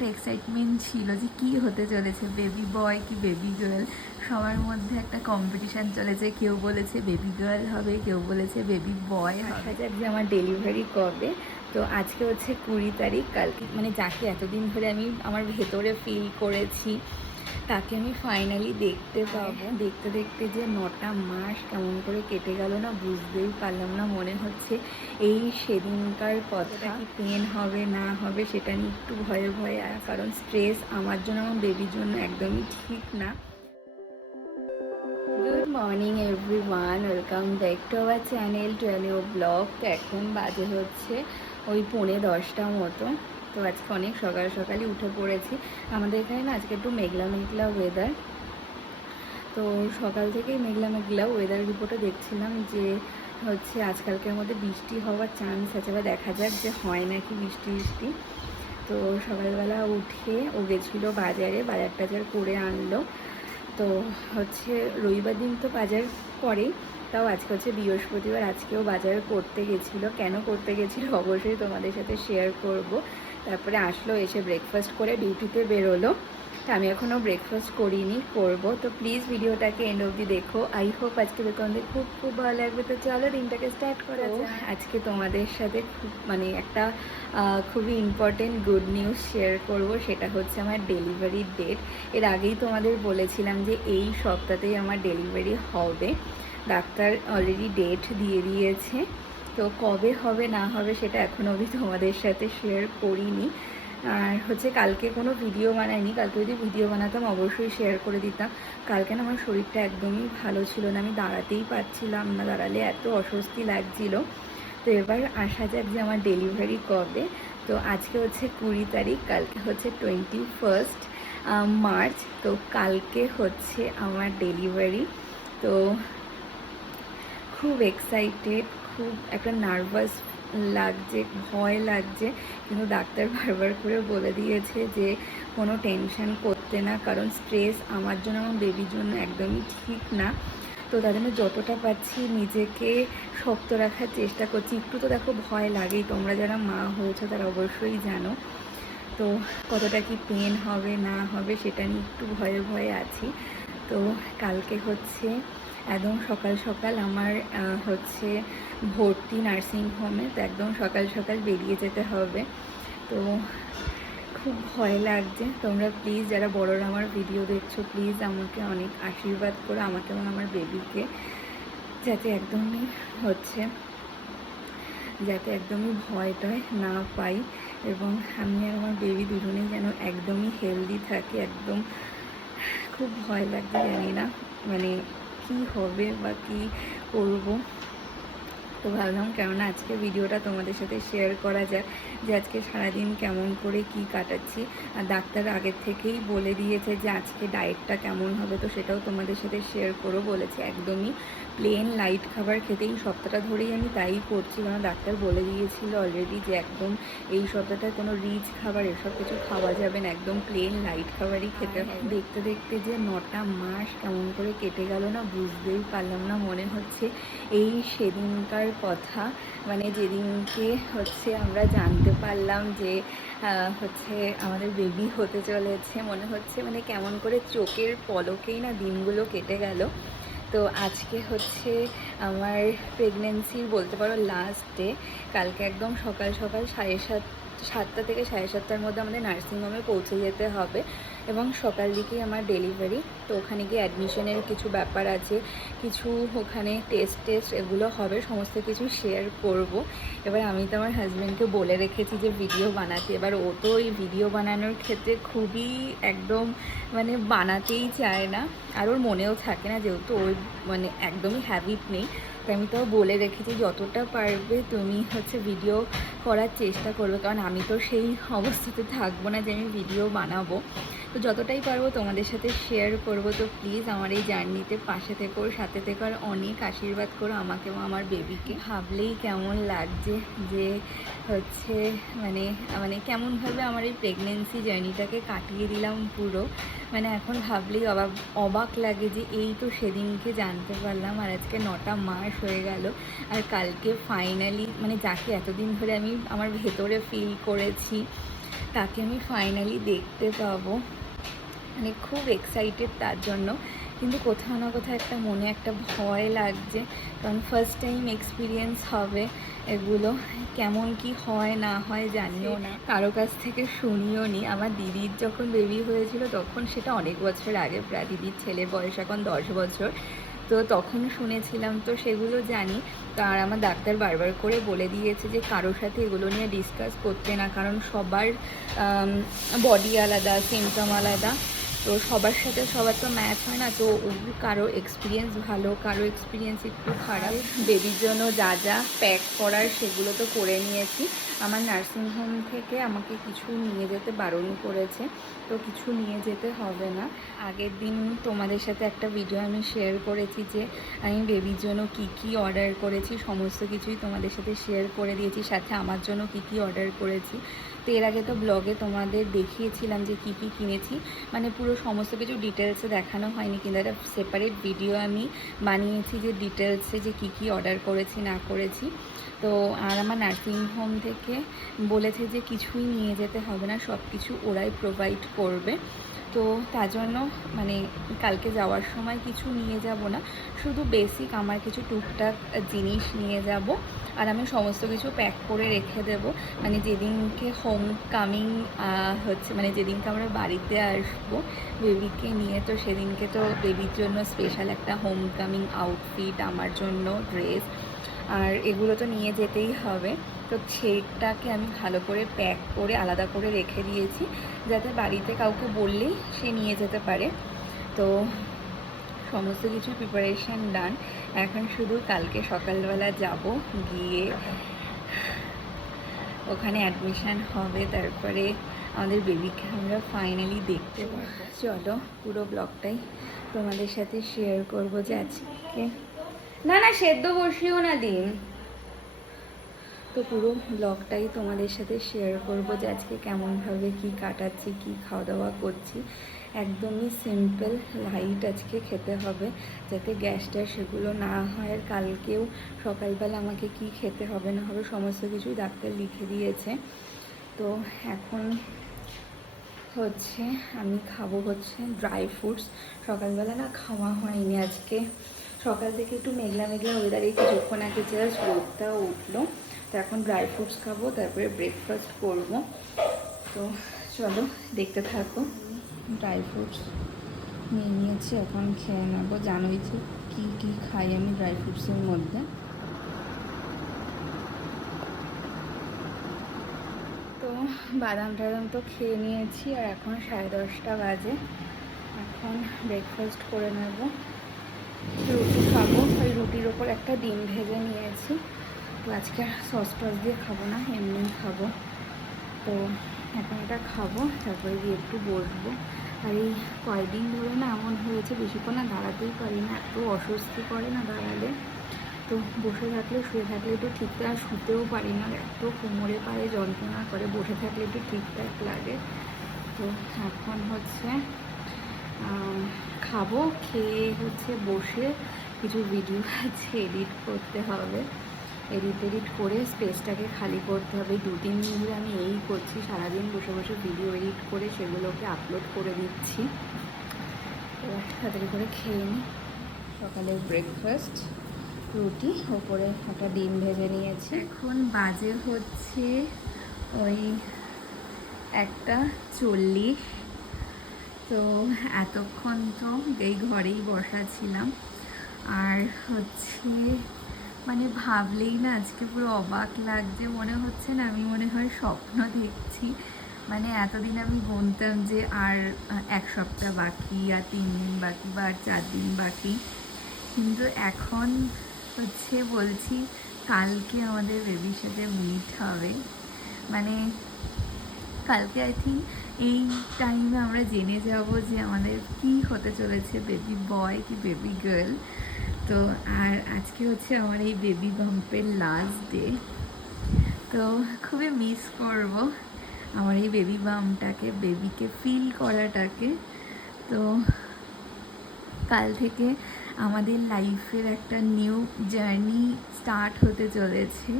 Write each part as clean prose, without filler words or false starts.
একটা এক্সাইটমেন্ট ছিল যে কী হতে চলেছে, বেবি বয় কি বেবি গার্ল। সবার মধ্যে একটা কম্পিটিশান চলেছে, কেউ বলেছে বেবি গার্ল হবে, কেউ বলেছে বেবি বয় হবে। দেখা যাক যে আমার ডেলিভারি কবে। তো আজকে হচ্ছে 20 তারিখ, কালকে মানে যাকে এতদিন ধরে আমি আমার ভেতরে ফিল করেছি তাকে আমি ফাইনালি দেখতে পাবো। দেখতে দেখতে যে 9টা মাস কেমন করে কেটে গেল না বুঝতেই পারলাম না। মনে হচ্ছে এই সেদিনকার কথা। কি পেন হবে না হবে সেটা নিয়ে একটু ভয়ে ভয়ে, আর কারণ স্ট্রেস আমার জন্য আমার বেবির জন্য একদমই ঠিক না। Good morning everyone, welcome back to our channel to new blog. তো এখন বাজে হচ্ছে ওই 9:45 মতো। তো আজকে অনেক সকাল সকালই উঠে পড়েছি। আমাদের এখানে না আজকে একটু মেঘলা মেঘলা ওয়েদার। তো সকাল থেকেই মেঘলা মেঘলা ওয়েদার রিপোর্টে দেখছিলাম যে হচ্ছে আজকালকের মধ্যে বৃষ্টি হওয়ার চান্স আছে, বা দেখা যাক যে হয় নাকি বৃষ্টি। তো সকালবেলা উঠে ও গেছিলো বাজারে, বাজার টাজার করে আনলো। তো হচ্ছে রবিবার দিন তো বাজার করেই, তাও আজকে হচ্ছে বৃহস্পতিবার, আজকেও বাজার করতে গেছিলো। কেন করতে গেছিলো অবশ্যই তোমাদের সাথে শেয়ার করব। তারপরে আসলো, এসে ব্রেকফাস্ট করে ডিউটিতে বেরোলো। তা আমি এখনও ব্রেকফাস্ট করিনি, করব। তো প্লিজ ভিডিওটাকে এন্ড অবধি দেখো। আই হোপ আজকে তোমাদের খুব খুব ভালো লাগবে। তো চলো দিনটাকে স্টার্ট করা যাক। আজকে তোমাদের সাথে খুব মানে একটা খুবই ইম্পর্টেন্ট গুড নিউজ শেয়ার করব। সেটা হচ্ছে আমার ডেলিভারির ডেট। এর আগেই তোমাদের বলেছিলাম যে এই সপ্তাহতেই আমার ডেলিভারি হবে। ডাক্তার অলরেডি ডেট দিয়ে দিয়েছে। তো কবে হবে না হবে সেটা এখনও অবধি তোমাদের সাথে শেয়ার করিনি। আর হচ্ছে কালকে কোনো ভিডিও বানাইনি। কালকে যদি ভিডিও বানাতাম অবশ্যই শেয়ার করে দিতাম। কালকে না আমার শরীরটা একদমই ভালো ছিল না, আমি দাঁড়াতেই পারছিলাম না, দাঁড়ালে এত অস্বস্তি লাগছিল। তো এবার আসা যাক যে আমার ডেলিভারি কবে। তো আজকে হচ্ছে 20 তারিখ, কালকে হচ্ছে 21 মার্চ। তো কালকে হচ্ছে আমার ডেলিভারি। তো খুব এক্সাইটেড, খুব একটা নার্ভাস লাগছে, ভয় লাগছে, কিন্তু ডাক্তার বারবার করে বলে দিয়েছে যে কোনো টেনশন করতে না, কারণ স্ট্রেস আমার জন্য আমার বেবির জন্য একদমই ঠিক না। তো তার জন্য যতটা পারছি নিজেকে শক্ত রাখার চেষ্টা করছি। একটু তো দেখো ভয় লাগেই, তোমরা যারা মা হয়েছো তারা অবশ্যই জানো। তো কতটা কি পেন হবে না হবে সেটা নিয়ে একটু ভয়ে ভয়ে আছি। তো কালকে হচ্ছে একদম সকাল সকাল আমার হচ্ছে ভর্তি নার্সিংহোমে। তো একদম সকাল সকাল বেরিয়ে যেতে হবে। তো খুব ভয় লাগছে। তোমরা প্লিজ যারা বড়রা আমার ভিডিও দেখছো, প্লিজ আমাকে অনেক আশীর্বাদ করো, আমাকে এবং আমার বেবিকে, যাতে একদমই ভয়টা না পাই, এবং আমি আর আমার বেবি দুজনেই যেন একদমই হেলদি থাকি। একদম খুব ভয় লাগছে, জানি না মানে কি হবে বা কি করব। তো ভাবলাম কেননা আজকে ভিডিওটা তোমাদের সাথে শেয়ার করা যায় যে আজকে সারাদিন কেমন করে কি কাটাচ্ছি। আর ডাক্তার আগের থেকেই বলে দিয়েছে যে আজকে ডায়েটটা কেমন হবে, তো সেটাও তোমাদের সাথে শেয়ার করো বলেছে। একদমই প্লেন লাইট খাবার খেতেই সপ্তাহটা ধরেই আমি তাই করছি, কারণ ডাক্তার বলে দিয়েছিল অলরেডি যে একদম এই সপ্তাহটায় কোনো রিচ খাবার এসব কিছু খাওয়া যাবে না, একদম প্লেন লাইট খাবারই খেতে হবে। দেখতে দেখতে যে 9টা মাস কেমন করে কেটে গেল না বুঝতেই পারলাম না। মনে হচ্ছে এই সেদিনকার কথা, মানে যেদিনকে হচ্ছে আমরা জানতে পারলাম যে হচ্ছে আমাদের বেবি হতে চলেছে। মনে হচ্ছে মানে কেমন করে চোখের পলকেই না দিনগুলো কেটে গেল। তো আজকে হচ্ছে আমার প্রেগনেন্সির বলতে পারো লাস্ট ডে। কালকে একদম সকাল সকাল 7:30 থেকে 7:30টার মধ্যে আমাদের নার্সিংহোমে পৌঁছে যেতে হবে, এবং সকাল দিকেই আমার ডেলিভারি। তো ওখানে গিয়ে অ্যাডমিশনের কিছু ব্যাপার আছে, কিছু ওখানে টেস্ট এগুলো হবে, সমস্ত কিছু শেয়ার করব। এবার আমি তো আমার হাজব্যান্ডকে বলে রেখেছি যে ভিডিও বানাতে। এবার ও তো এই ভিডিও বানানোর ক্ষেত্রে খুবই একদম মানে বানাতেই চায় না, আর ওর মনেও থাকে না, যেহেতু ওর মানে একদমই হ্যাবিট নেই। তাই আমি তাও বলে রেখেছি যতটা পারবে তুমি হচ্ছে ভিডিও করার চেষ্টা করবে, কারণ আমি তো সেই অবস্থাতে থাকবো না যে আমি ভিডিও বানাবো। তো যতটাই পারবো তোমাদের সাথে শেয়ার করব। তো প্লিজ আমার এই জার্নিতে পাশে থেকো, সাথে থেকো, আর অনেক আশীর্বাদ করো আমাকে এবং আমার বেবিকে। ভাবলেই কেমন লাগছে যে হচ্ছে মানে মানে কেমনভাবে আমার এই প্রেগনেন্সি জার্নিটাকে কাটিয়ে দিলাম পুরো। মানে এখন ভাবলেই অবাক লাগে যে এই তো সেদিনকে জানতে পারলাম, আর আজকে 9টা মাস হয়ে গেল। আর কালকে ফাইনালি মানে যাকে এতদিন ধরে আমি আমার ভেতরে ফিল করেছি তাকে আমি ফাইনালি দেখতে পাবো, মানে খুব এক্সাইটেড তার জন্য। কিন্তু কোথাও না কোথাও একটা মনে একটা ভয় লাগছে, কারণ ফার্স্ট টাইম এক্সপিরিয়েন্স হবে এগুলো। কেমন কি হয় না হয় জানিও না, কারো কাছ থেকে শুনিও নি। আমার দিদির যখন বেবি হয়েছিল তখন, সেটা অনেক বছর আগে, প্রায় দিদির ছেলের বয়স এখন 10 বছর, তো তখন শুনেছিলাম, তো সেগুলো জানি। আর আমার ডাক্তার বারবার করে বলে দিয়েছে যে কারোর সাথে এগুলো নিয়ে ডিসকাস করতে না, কারণ সবার বডি আলাদা, সিমটম আলাদা, তো সবার সাথে সবার তো ম্যাচ হয় না। তো কারো এক্সপিরিয়েন্স ভালো, কারো এক্সপিরিয়েন্স একটু খারাপ। বেবির জন্য যা যা প্যাক করার সেগুলো তো করে নিয়েছি। আমার নার্সিংহোম থেকে আমাকে কিছু নিয়ে যেতে বারণ করেছে, তো কিছু নিয়ে যেতে হবে না। আগের দিন তোমাদের সাথে একটা ভিডিও আমি শেয়ার করেছি যে আমি বেবির জন্য কি কি অর্ডার করেছি, সমস্ত কিছুই তোমাদের সাথে শেয়ার করে দিয়েছি, সাথে আমার জন্য কি কি অর্ডার করেছি। তো এর আগে তো ব্লগে তোমাদের দেখিয়েছিলাম যে কি কি কিনেছি, মানে পুরো সমস্ত কিছু ডিটেলসে দেখানো হয়নি, কিন্তু একটা সেপারেট ভিডিও আমি বানিয়েছি যে ডিটেলসে যে কি কি অর্ডার করেছি না করেছি। তো আর আমার নার্সিংহোম থেকে বলেছে যে কিছুই নিয়ে যেতে হবে না, সব কিছু ওরাই প্রোভাইড করবে। তো তার জন্য মানে কালকে যাওয়ার সময় কিছু নিয়ে যাব না, শুধু বেসিক আমার কিছু টুকটাক জিনিস নিয়ে যাব, আর আমি সমস্ত কিছু প্যাক করে রেখে দেব। মানে যেদিনকে হোম কামিং হচ্ছে, মানে যেদিনকে আমরা বাড়িতে আসবো বেবিকে নিয়ে, তো সেদিনকে তো বেবির জন্য স্পেশাল একটা হোম কামিং আউটফিট, আমার জন্য ড্রেস, আর এগুলো তো নিয়ে যেতেই হবে। তো সেটাকে আমি ভালো করে প্যাক করে আলাদা করে রেখে দিয়েছি, যাতে বাড়িতে কাউকে বললেই সে নিয়ে যেতে পারে। তো সমস্ত কিছু প্রিপারেশান ডান। এখন শুধু কালকে সকালবেলা যাব, গিয়ে ওখানে অ্যাডমিশান হবে, তারপরে আমাদের বেবিকে আমরা ফাইনালি দেখতে পাবো। চলো পুরো ব্লগটাই তোমাদের সাথে শেয়ার করবো যে আজকে না না সেদ্ধ বসিও না দিন। তো পুরো ব্লগটাই তোমাদের সাথে শেয়ার করবো যে আজকে কেমনভাবে কি কাটাচ্ছি, কি খাওয়া দাওয়া করছি। একদমই সিম্পল লাইট আজকে খেতে হবে, যাতে গ্যাসটা সেগুলো না হয়। আর কালকেও সকালবেলা আমাকে কি খেতে হবে না হবে সমস্ত কিছুই ডাক্তার লিখে দিয়েছে। তো এখন হচ্ছে আমি খাবো হচ্ছে ড্রাই ফ্রুটস। সকালবেলা না খাওয়া হয়নি আজকে, সকাল থেকে একটু মেঘলা মেঘলা ওয়েদারে কিছুক্ষণ আগে জাস্ট রোদটা উঠলো। তো এখন ড্রাই ফ্রুটস খাবো, তারপরে ব্রেকফাস্ট করব। তো চলো দেখতে থাকো। ড্রাই ফ্রুটস নিয়ে নিয়েছি, এখন খেয়ে নেবো। জানোই যে কী কী খাই আমি ড্রাই ফ্রুটসের মধ্যে। তো বাদাম টাদাম তো খেয়ে নিয়েছি, আর এখন 10:30 বাজে। এখন ব্রেকফাস্ট করে নেব, রুটি খাবো। ওই রুটির ওপর একটা ডিম ভেজে নিয়েছি। তো আজকে সস টস দিয়ে খাবো না, এমনি খাবো। তো এখন এটা খাবো, তারপরে গিয়ে একটু বসবো। আর এই কয়েকদিন ধরে না এমন হয়েছে, বেশিক্ষণ না দাঁড়াতেই পারি না, এত অস্বস্তি করে না দাঁড়ালে। তো বসে থাকলে শুয়ে থাকলে একটু ঠিকঠাক, শুতেও পারি না, এত কোমরে পায়ে যন্ত্রণা করে। বসে থাকলে একটু ঠিকঠাক লাগে। তো এখন হচ্ছে খাবো, খেয়ে হচ্ছে বসে কিছু ভিডিও আছে এডিট করতে হবে, এডিট করে স্পেসটাকে খালি করতে হবে। 2-3 দিন ধরে আমি এই করছি, সারাদিন বসে বসে ভিডিও এডিট করে সেগুলোকে আপলোড করে দিচ্ছি। তো তাড়াতাড়ি করে খেয়ে নিই। সকালের ব্রেকফাস্ট রুটি, ওপরে একটা ডিম ভেজে নিয়েছি। এখন বাজে হচ্ছে ওই 1:40। তো এতক্ষণ তো এই ঘরেই বসা ছিলাম, আর হচ্ছে মানে ভাবলেই না আজকে পুরো অবাক লাগছে, মনে হচ্ছে না আমি মনে হয় স্বপ্ন দেখছি। মানে এতদিন আমি গুনতাম যে আর 1 সপ্তাহ বাকি, আর 3 দিন বাকি, বা আর 4 দিন বাকি, কিন্তু এখন হচ্ছে বলছি কালকে আমাদের বেবির সাথে মিট হবে। মানে কালকে আই থিঙ্ক এই টাইমে আমরা জেনে যাব যে আমাদের কি হতে চলেছে, বেবি বয় কি বেবি গার্ল। তো আর আজকে হচ্ছে আমার এই বেবি বাম্পের লাস্ট ডে। তো খুবই মিস করব আমার এই বেবি বাম্পটাকে, বেবিকে ফিল করাটাকে। তো কাল থেকে আমাদের লাইফের একটা নিউ জার্নি স্টার্ট হতে চলেছে।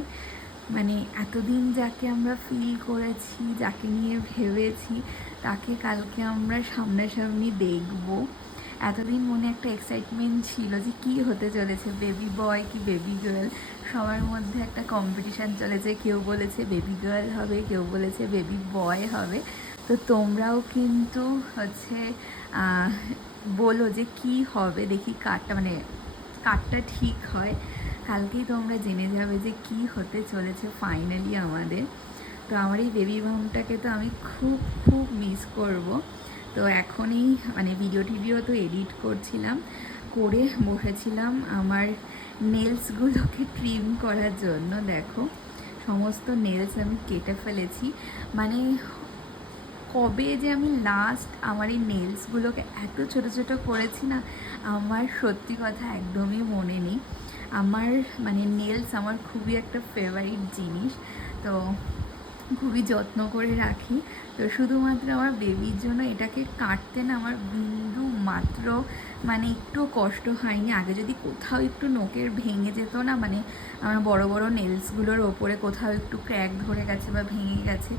মানে এতদিন যাকে আমরা ফিল করেছি, যাকে নিয়ে ভেবেছি, তাকে কালকে আমরা সামনাসামনি দেখব। এতদিন মনে একটা এক্সাইটমেন্ট ছিল যে কি হতে চলেছে, বেবি বয় কি বেবি গার্ল। সবার মধ্যে একটা কম্পিটিশান চলেছে, কেউ বলেছে বেবি গার্ল হবে, কেউ বলেছে বেবি বয় হবে। তো তোমরাও কিন্তু হচ্ছে বলো যে কি হবে, দেখি কারটা ঠিক হয়। কালকেই তোমরা জেনে যাবে যে কি হতে চলেছে ফাইনালি আমাদের। তো আমার এই বেবি বামটাকে তো আমি খুব খুব মিস করব। তো এখনই ভিডিও তো এডিট করছিলাম, করে বসেছিলাম আমার নেলসগুলোকে ট্রিম করার জন্য। দেখো সমস্ত নেলস আমি কেটে ফেলেছি। কবে যে আমি লাস্ট আমার এই নেলসগুলোকে এত ছোট ছোট করেছি না, আমার সত্যি কথা একদমই মনে নেই। আমার নেলস আমার খুবই একটা ফেভারিট জিনিস, তো খুবই যত্ন করে রাখি। তো শুধুমাত্র আমার বেবির জন্য এটাকে কাটতে না আমার বিন্দু মাত্র একটু কষ্ট হয়নি। আগে যদি কোথাও একটু নখের ভেঙে যেত না, আমার বড় বড় নেলসগুলোর ওপরে কোথাও একটু ক্র্যাক ধরে গেছে বা ভেঙে গেছে,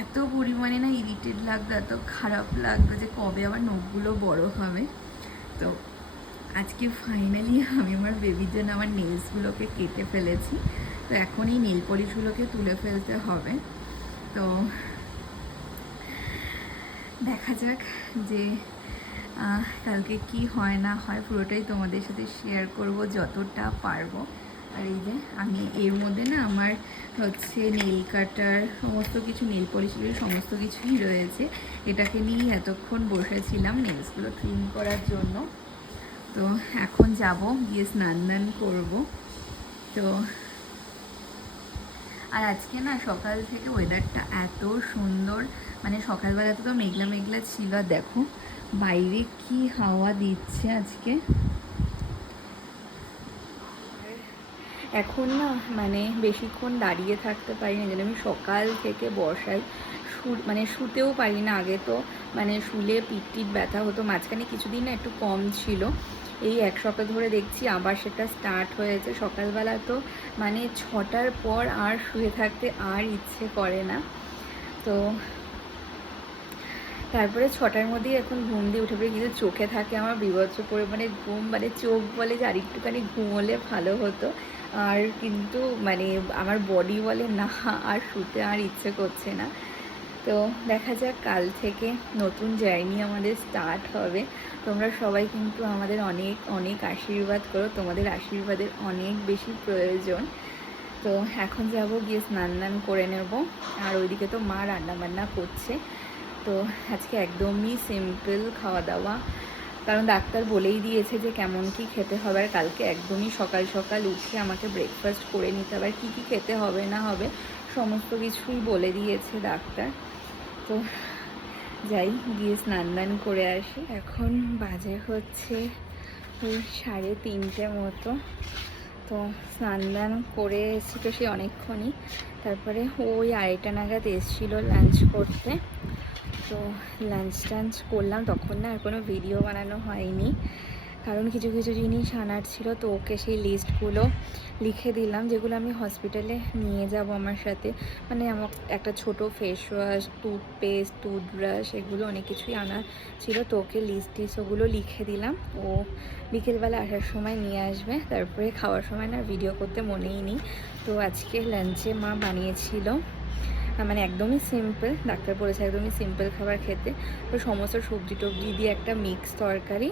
এত পরিমাণে না ইরিটেট লাগতো, এত খারাপ লাগতো যে কবে আবার নখগুলো বড় হবে। তো আজকে ফাইনালি আমি আমার বেবির জন্য আমার নেলসগুলোকে কেটে ফেলেছি। তো এখন এই নেল পলিশগুলোকে তুলে ফেলতে হবে। তো দেখা যাক যে কালকে কি হয় না হয়, পুরোটাই তোমাদের সাথে শেয়ার করব যতটা পারবো। আর এই যে আমি এর মধ্যে না আমার হচ্ছে নেল কাটার সমস্ত কিছু, নেল পলিশের সমস্ত কিছুই রয়েছে। এটাকে নিয়েই এতক্ষণ বসেছিলাম নেলসগুলো ট্রিম করার জন্য। তো এখন যাব, গিয়ে স্নান করবো। তো আর আজকে না সকাল থেকে ওয়েদারটা এত সুন্দর, সকালবেলাতে তো মেঘলা মেঘলা ছিল, আর দেখো বাইরে কি হাওয়া দিচ্ছে আজকে। এখন না বেশিক্ষণ দাঁড়িয়ে থাকতে পারি না, যেন আমি সকাল থেকে বসাই, শুতেও পারি না। আগে তো শুলে পিঠ ব্যথা হতো, মাঝখানে কিছুদিন না একটু কম ছিল, এই এক সপ্তাহ ধরে দেখছি আবার সেটা স্টার্ট হয়েছে। সকালবেলা তো 6টার পর আর শুয়ে থাকতে আর ইচ্ছে করে না। তো তারপরে 6টার মধ্যেই এখন ঘুম দিয়ে উঠে পড়ে, কিন্তু চোখে থাকে আমার বিভৎস পরিমাণে ঘুম, চোখ বলে যে আর একটুখানি ঘুমোলে ভালো হতো, আর কিন্তু আমার বডি বলে না, আর শুতে আর ইচ্ছে করছে না। তো দেখা যাক, কাল থেকে নতুন জার্নি আমাদের স্টার্ট হবে। তোমরা সবাই কিন্তু আমাদের অনেক অনেক আশীর্বাদ করো, তোমাদের আশীর্বাদের অনেক বেশি প্রয়োজন। তো এখন যাব, গিয়ে স্নান করে নেব। আর ওইদিকে তো মা রান্নাবান্না করছে। তো আজকে একদমই সিম্পল খাওয়া দাওয়া, কারণ ডাক্তার বলেই দিয়েছে যে কেমন কি খেতে হবে। আর কালকে একদমই সকাল সকাল উঠে আমাকে ব্রেকফাস্ট করে নিতে হবে, আর কী কী খেতে হবে না হবে সমস্ত কিছুই বলে দিয়েছে ডাক্তার। তো যাই, গিয়ে স্নান করে আসি। এখন বাজে হচ্ছে ওই 3:30 মতো। তো স্নান করে এসেছি তো সে অনেকক্ষণই, তারপরে ওই 2:30 নাগাদ এসেছিলো লাঞ্চ করতে। তো লাঞ্চ করলাম, তখন না আর কোনো ভিডিও বানানো হয়নি, কারণ কিছু কিছু জিনিস আনার ছিল। তো ওকে সেই লিস্টগুলো লিখে দিলাম, যেগুলো আমি হসপিটালে নিয়ে যাব আমার সাথে। আমার একটা ছোট ফেস ওয়াশ, টুথপেস্ট, টুথব্রাশ, এগুলো অনেক কিছুই আনার ছিল। তো ওকে লিস্ট ওগুলো লিখে দিলাম, ও বিকেলবেলা আসার সময় নিয়ে আসবে। তারপরে খাওয়ার সময় না ভিডিও করতে মনেই নেই। তো আজকে লাঞ্চে মা বানিয়েছিল একদমই সিম্পল, ডাক্তার বলেছে একদমই সিম্পল খাবার খেতে। তো সমস্ত সবজি টবজি দিয়ে একটা মিক্স তরকারি,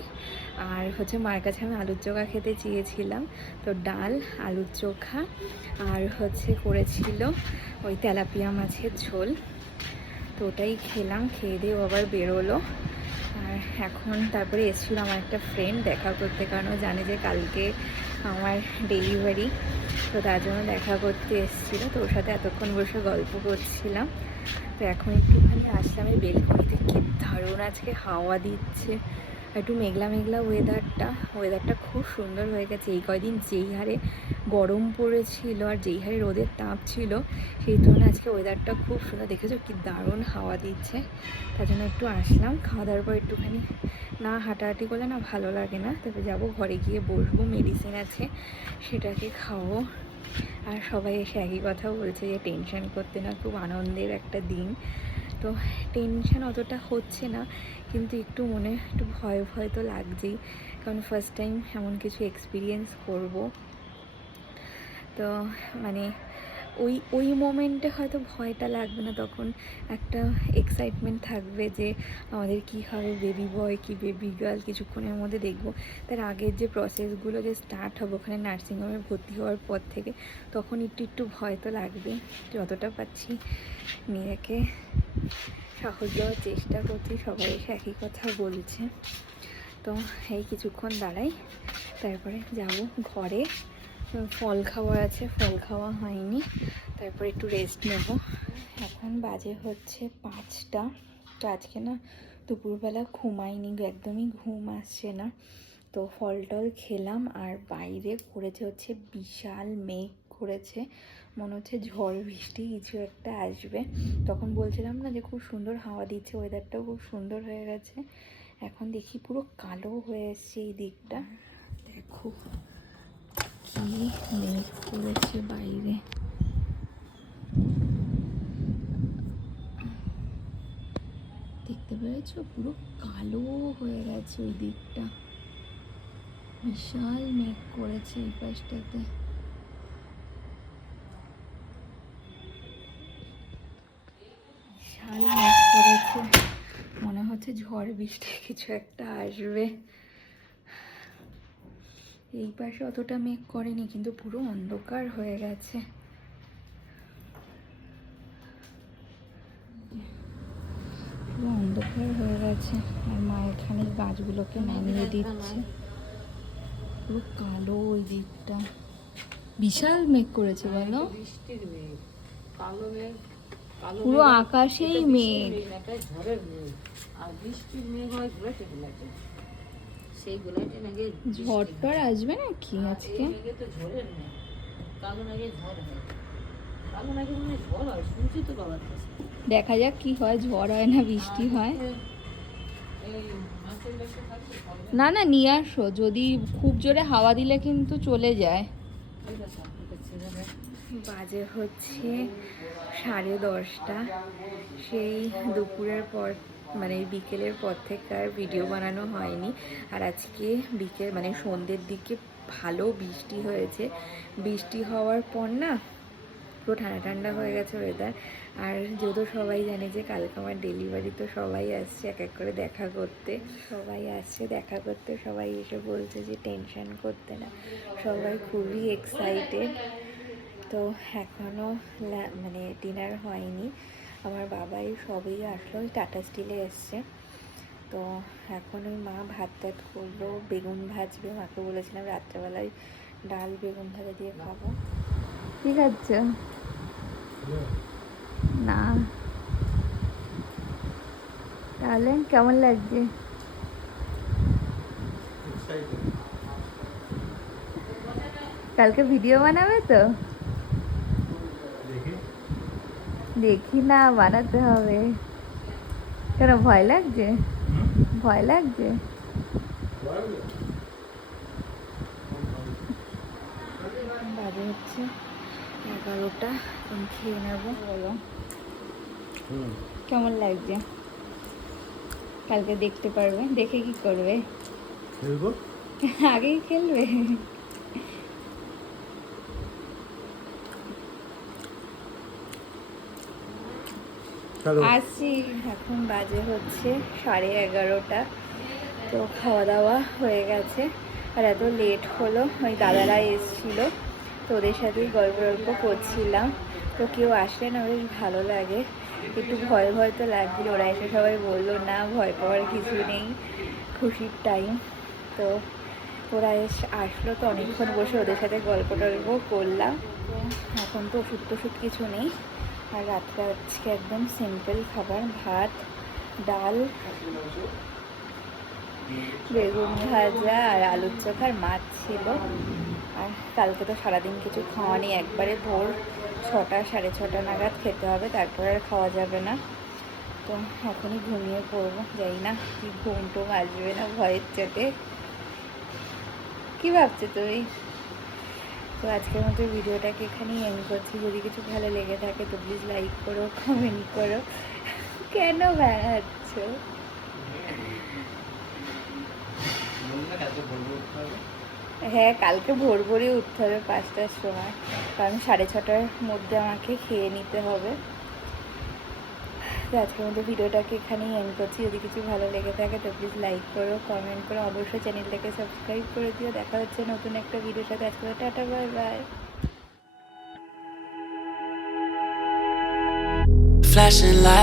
আর হচ্ছে মার কাছে আমি আলুর চোখা খেতে চেয়েছিলাম। তো ডাল, আলুর চোখা, আর হচ্ছে করেছিল ওই তেলাপিয়া মাছের ঝোল। তো ওটাই খেলাম, খেয়ে দিয়ে আবার বেরোলো। আর এখন তারপরে এসেছিলো আমার একটা ফ্রেন্ড দেখা করতে, কারণ ও জানে যে কালকে আমার ডেলিভারি, তো তার জন্য দেখা করতে এসেছিলো। তো ওর সাথে এতক্ষণ বসে গল্প করছিলাম। তো এখন একটুখানি আসলাম এই বেলকনিতে, কি দারুণ আজকে হাওয়া দিচ্ছে, একটু মেঘলা মেঘলা ওয়েদারটা খুব সুন্দর হয়ে গেছে। এই কয়দিন যেই হারে গরম পড়েছিল আর যেই হারে রোদের তাপ ছিল, সেই তুলনায় আজকে ওয়েদারটা খুব সুন্দর। দেখেছো কি দারুণ হাওয়া দিচ্ছে, তার জন্য একটু আসলাম। খাওয়া দাওয়ার পর একটুখানি না হাঁটাহাঁটি করলে না ভালো লাগে না। তবে যাব ঘরে গিয়ে বসবো, মেডিসিন আছে সেটাকে খাবো। আর সবাই এসে একই কথা বলছে যে টেনশন করতে না, খুব আনন্দের একটা দিন। তো টেনশন অতটা হচ্ছে না, কিন্তু একটু মনে একটু ভয় ভয় তো লাগছেই, কারণ ফার্স্ট টাইম এমন কিছু এক্সপিরিয়েন্স করব। তো মানে ওই ওই মোমেন্টে হয়তো ভয়টা লাগবে না, তখন একটা এক্সাইটমেন্ট থাকবে যে আমাদের কী হবে, বেবি বয় কি বেবি গার্ল কিছুক্ষণের মধ্যে দেখবো। তার আগের যে প্রসেসগুলো যে স্টার্ট হবে ওখানে নার্সিংহোমে ভর্তি হওয়ার পর থেকে, তখন একটু একটু ভয় তো লাগবে। যতটা পাচ্ছি মেয়েকে সাহস দেওয়ার চেষ্টা করছি, সবাই এসে একই কথা বলছে। তো এই কিছুক্ষণ দাঁড়াই, তারপরে যাব ঘরে। ফল খাওয়া আছে, ফল খাওয়া হয়নি, তারপর একটু রেস্ট নেব। এখন বাজে হচ্ছে 5টা। তো আজকে না দুপুরবেলা ঘুমাইনি, একদমই ঘুম আসছে না। তো ফল টল খেলাম, আর বাইরে করেছে হচ্ছে বিশাল মেঘ করেছে, মনে হচ্ছে ঝড় বৃষ্টি কিছু একটা আসবে। তখন বলছিলাম না যে খুব সুন্দর হাওয়া দিচ্ছে, ওয়েদারটাও খুব সুন্দর হয়ে গেছে। এখন দেখি পুরো কালো হয়ে এসছে এই দিকটা, দেখো কি মেঘ করেছে বাইরে। দেখতে পেরেছো, পুরো কালো হয়ে গেছে ওই দিকটা, বিশাল মেঘ করেছে এই পাশটাতে। বিশাল মেঘ করেছে, মনে হচ্ছে ঝড় বৃষ্টি কিছু একটা আসবে। এই পাশে অতটা মেঘ করেনি, কিন্তু পুরো অন্ধকার হয়ে গেছে। পুরো অন্ধকার হয়ে গেছে, আর মা এখানে গাছগুলোকে নামিয়ে দিচ্ছে। পুরো কালো ওই দিকটা, বিশাল মেঘ করেছে বলো, কালো মেঘ, পুরো আকাশেই মেঘ। ঝড়ের মেঘ আর বৃষ্টির মেঘ হয় ঘুরেছে ঘুরেছে, সেই ঘুরেছে মেঘে ঝড় টড় আসবে নাকি আজকে? মেঘে তো ঝড়ের মেঘ, কালো মেঘে ঝড় হয়, কালো মেঘে মানে ঝড় হয়, শুনছি তো বাবার কাছে। দেখা যাক কি হয়, ঝড় হয় না বৃষ্টি হয়। না না নিয়ে আসো, যদি খুব জোরে হাওয়া দিলে কিন্তু চলে যায়। বাজে হচ্ছে 10:30। সেই দুপুরের পর মানে বিকেলের পর থেকে আর ভিডিও বানানো হয়নি। আর আজকে বিকেল মানে সন্ধ্যের দিকে ভালো বৃষ্টি হয়েছে। বৃষ্টি হওয়ার পর না পুরো ঠান্ডা ঠান্ডা হয়ে গেছে ওয়েদার। আর যেহেতু সবাই জানে যে কালকে আমার ডেলিভারি, তো সবাই আসছে এক এক করে দেখা করতে, সবাই আসছে দেখা করতে। সবাই এসে বলছে যে টেনশন করতে না, সবাই খুবই এক্সাইটেড। তো এখনও মানে ডিনার হয়নি, আমার বাবাই সবই আসলো, টাটা স্টিলে এসছে। তো এখন ওই মা ভাত টাত করলো, বেগুন ভাজবে, মাকে বলেছিলাম রাত্রেবেলায় ডাল বেগুন ভাজা দিয়ে খাবো। ঠিক আছে না, তাহলে কেমন লাগছে? কালকে ভিডিও বানাবে তো? দেখি না, বানাতে হবে। কেন ভয় লাগছে? ভয় লাগছে? বাজে হচ্ছে 11টা, এখন খেয়ে নেবো। বলো কেমন লাগছে? কালকে দেখতে পারবে, দেখে কি করবে? খেলবো। আগেই খেলবে? আসছি, এখন বাজে হচ্ছে 11:30। তো খাওয়া দাওয়া হয়ে গেছে, আর এত লেট হলো, ওই দাদারা এসেছিলো, তো ওদের সাথেই গল্প গল্প করছিলাম। তো কেউ আসলে না বেশ ভালো লাগে, একটু ভয় ভয় তো লাগছিল। ওরা এসে সবাই বললো না ভয় পাওয়ার কিছু নেই, খুশির টাইম। তো ওরা আসলো, তো অনেকক্ষণ বসে ওদের সাথে গল্প টল্প করলাম। এখন তো ওষুধ টষুধ কিছু নেই। আর রাত্রে আজকে একদম সিম্পল খাবার, ভাত ডাল বেগুন ভাজা আর আলুর চোখা আর মাছ ছিল। আর কালকে তো সারাদিন কিছু খাওয়া নেই, একবারে ভোর 6টা 6:30 নাগাদ খেতে হবে, তারপর আর খাওয়া যাবে না। তো এখনই ঘুমিয়ে পড়বো, যাই না কি ঘুম টুম আসবে না ভয়ের চোটে। কি ভাবছো তুমি? তো আজকের মতো ভিডিওটাকে এখানেই এন্ড করছি। যদি কিছু ভালো লেগে থাকে তো প্লিজ লাইক করো, কমেন্ট করো। কেন বেড়াচ্ছ? হ্যাঁ, কালকে ভোর ভোরই উঠতে হবে 5টার সময়, কারণ 6:30টার মধ্যে আমাকে খেয়ে নিতে হবে। তো আজকের মধ্যে ভিডিওটাকে এখানেই এন্ড করছি। যদি কিছু ভালো লেগে থাকে তো প্লিজ লাইক করো, কমেন্ট করো, অবশ্যই চ্যানেলটাকে সাবস্ক্রাইব করে দিও। দেখা হচ্ছে নতুন একটা ভিডিওর সাথে। আজকে tata, bye bye. Flashing lights.